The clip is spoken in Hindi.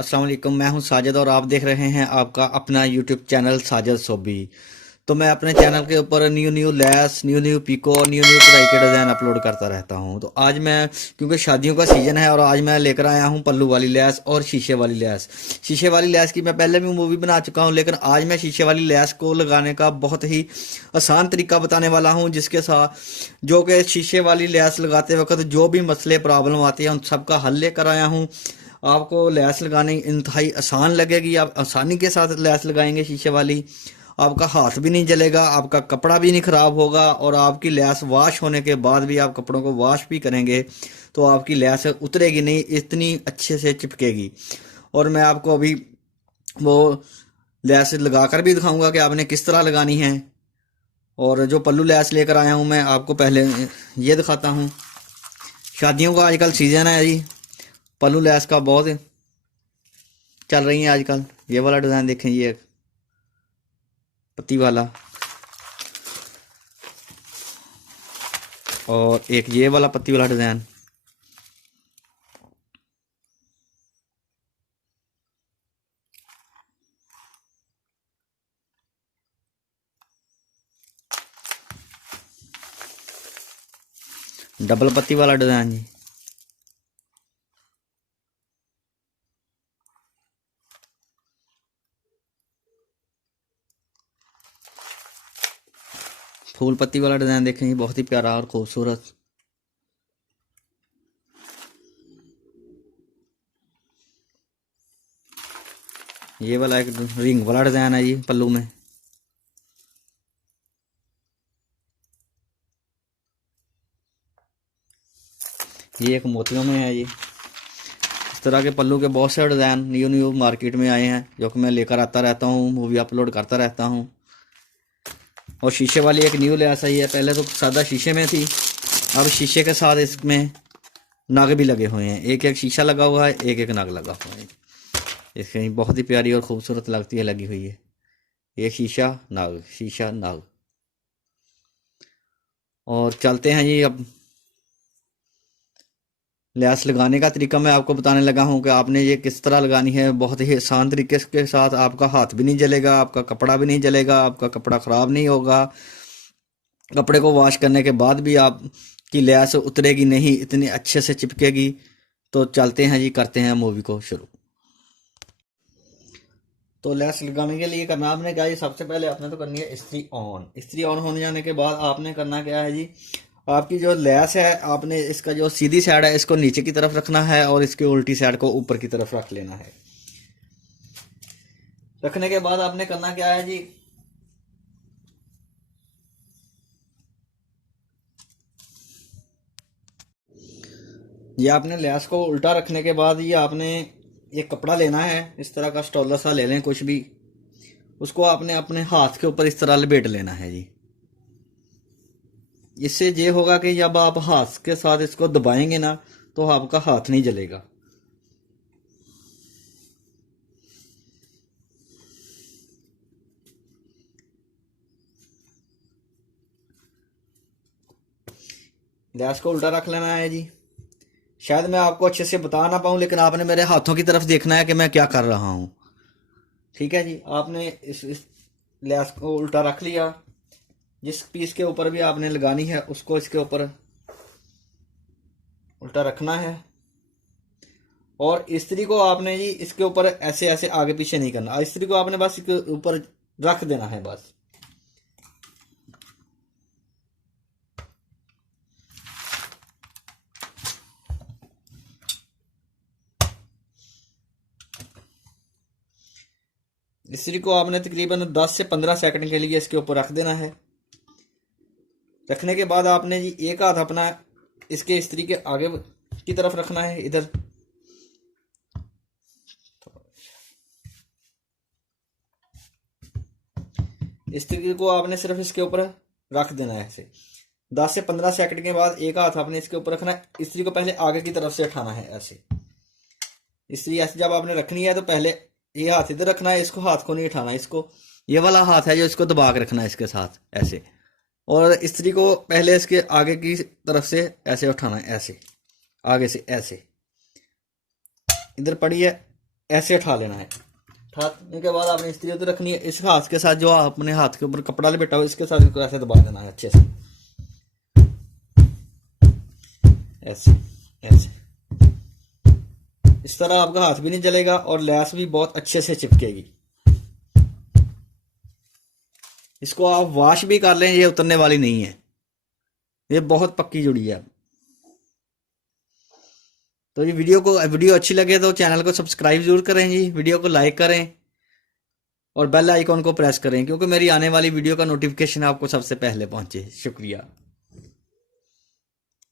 अस्सलाम वालेकुम। मैं हूं साजिद और आप देख रहे हैं आपका अपना यूट्यूब चैनल साजिद सोबी। तो मैं अपने चैनल के ऊपर new new lace, new new pico और न्यू न्यू कढ़ाई के डिज़ाइन अपलोड करता रहता हूं। तो आज मैं, क्योंकि शादियों का सीज़न है, और आज मैं लेकर आया हूं पल्लू वाली लैस और शीशे वाली लैस। शीशे वाली लैस की मैं पहले भी मूवी बना चुका हूं, लेकिन आज मैं शीशे वाली लैस को लगाने का बहुत ही आसान तरीका बताने वाला हूं, जिसके साथ जो कि शीशे वाली लैस लगाते वक्त जो भी मसले प्रॉब्लम आती है उन सबका हल लेकर आया हूं। आपको लैस लगानी इंतहाई आसान लगेगी, आप आसानी के साथ लैस लगाएंगे शीशे वाली। आपका हाथ भी नहीं जलेगा, आपका कपड़ा भी नहीं खराब होगा, और आपकी लैस वॉश होने के बाद भी आप कपड़ों को वॉश भी करेंगे तो आपकी लैस उतरेगी नहीं, इतनी अच्छे से चिपकेगी। और मैं आपको अभी वो लैस लगाकर भी दिखाऊंगा कि आपने किस तरह लगानी है। और जो पल्लू लैस लेकर आया हूँ मैं आपको पहले ये दिखाता हूँ। शादियों का आजकल सीजन है जी, पल्लू लैस का बहुत चल रही है आजकल। ये वाला डिज़ाइन देखें, ये पत्ती वाला, और एक ये वाला पत्ती वाला डिज़ाइन। डबल पत्ती वाला डिज़ाइन जी। फूल पत्ती वाला डिज़ाइन देखें जी, बहुत ही प्यारा और खूबसूरत। ये वाला एक रिंग वाला डिज़ाइन है जी पल्लू में। ये एक मोतियों में है जी। इस तरह के पल्लू के बहुत से डिज़ाइन न्यू न्यू मार्केट में आए हैं, जो कि मैं लेकर आता रहता हूँ, मूवी अपलोड करता रहता हूँ। और शीशे वाली एक न्यू लैस आई है। पहले तो सादा शीशे में थी, अब शीशे के साथ इसमें नग भी लगे हुए हैं। एक एक शीशा लगा हुआ है, एक एक नग लगा हुआ है। इसकी बहुत ही प्यारी और खूबसूरत लगती है, लगी हुई है। ये शीशा नग, शीशा नग। और चलते हैं जी अब लैस लगाने का तरीका मैं आपको बताने लगा हूँ कि आपने ये किस तरह लगानी है। बहुत ही आसान तरीके के साथ, आपका हाथ भी नहीं जलेगा, आपका कपड़ा भी नहीं जलेगा, आपका कपड़ा ख़राब नहीं होगा। कपड़े को वॉश करने के बाद भी आपकी लैस उतरेगी नहीं, इतनी अच्छे से चिपकेगी। तो चलते हैं जी, करते हैं मूवी को शुरू। तो लैस लगाने के लिए करना आपने क्या है, सबसे पहले आपने तो करनी है इस्त्री ऑन। इस्त्री ऑन होने जाने के बाद आपने करना क्या है जी, आपकी जो लैस है, आपने इसका जो सीधी साइड है इसको नीचे की तरफ रखना है, और इसकी उल्टी साइड को ऊपर की तरफ रख लेना है। रखने के बाद आपने करना क्या है जी, ये आपने लैस को उल्टा रखने के बाद ये आपने एक कपड़ा लेना है, इस तरह का स्टॉलर सा ले लें कुछ भी। उसको आपने अपने हाथ के ऊपर इस तरह लपेट लेना है जी। इससे ये होगा कि जब आप हाथ के साथ इसको दबाएंगे ना, तो आपका हाथ नहीं जलेगा। लैस को उल्टा रख लेना है जी। शायद मैं आपको अच्छे से बता ना पाऊँ, लेकिन आपने मेरे हाथों की तरफ देखना है कि मैं क्या कर रहा हूँ। ठीक है जी, आपने इस लैस को उल्टा रख लिया। जिस पीस के ऊपर भी आपने लगानी है उसको इसके ऊपर उल्टा रखना है। और इस्त्री को आपने जी इसके ऊपर ऐसे ऐसे आगे पीछे नहीं करना, इस्त्री को आपने बस इसके ऊपर रख देना है बस। इस्त्री को आपने तकरीबन 10 से 15 सेकंड के लिए इसके ऊपर रख देना है। रखने के बाद आपने जी एक हाथ अपना इसके इस्त्री के आगे की तरफ रखना है, इधर। इस्त्री को आपने सिर्फ इसके ऊपर रख देना है ऐसे। 10 से 15 सेकंड के बाद एक हाथ आपने इसके ऊपर रखना है, इस्त्री को पहले आगे की तरफ से उठाना है ऐसे। इस्त्री ऐसे जब आपने रखनी है तो पहले ये हाथ इधर रखना है, इसको हाथ को नहीं उठाना, इसको ये वाला हाथ है जो इसको दबा के रखना है इसके साथ ऐसे। और इस्त्री को पहले इसके आगे की तरफ से ऐसे उठाना है ऐसे, आगे से ऐसे। इधर पड़ी है, ऐसे उठा लेना है। उठाने के बाद आपने स्त्री उधर रखनी है। इस हाथ के साथ जो आपने हाथ के ऊपर कपड़ा लपेटा हुआ इसके साथ इसको ऐसे दबा देना है अच्छे से, ऐसे ऐसे। इस तरह आपका हाथ भी नहीं जलेगा और लैस भी बहुत अच्छे से चिपकेगी। इसको आप वॉश भी कर लें, ये उतरने वाली नहीं है, ये बहुत पक्की जुड़ी है। तो ये वीडियो अच्छी लगे तो चैनल को सब्सक्राइब जरूर करें जी, वीडियो को लाइक करें और बेल आइकॉन को प्रेस करें, क्योंकि मेरी आने वाली वीडियो का नोटिफिकेशन आपको सबसे पहले पहुंचे। शुक्रिया।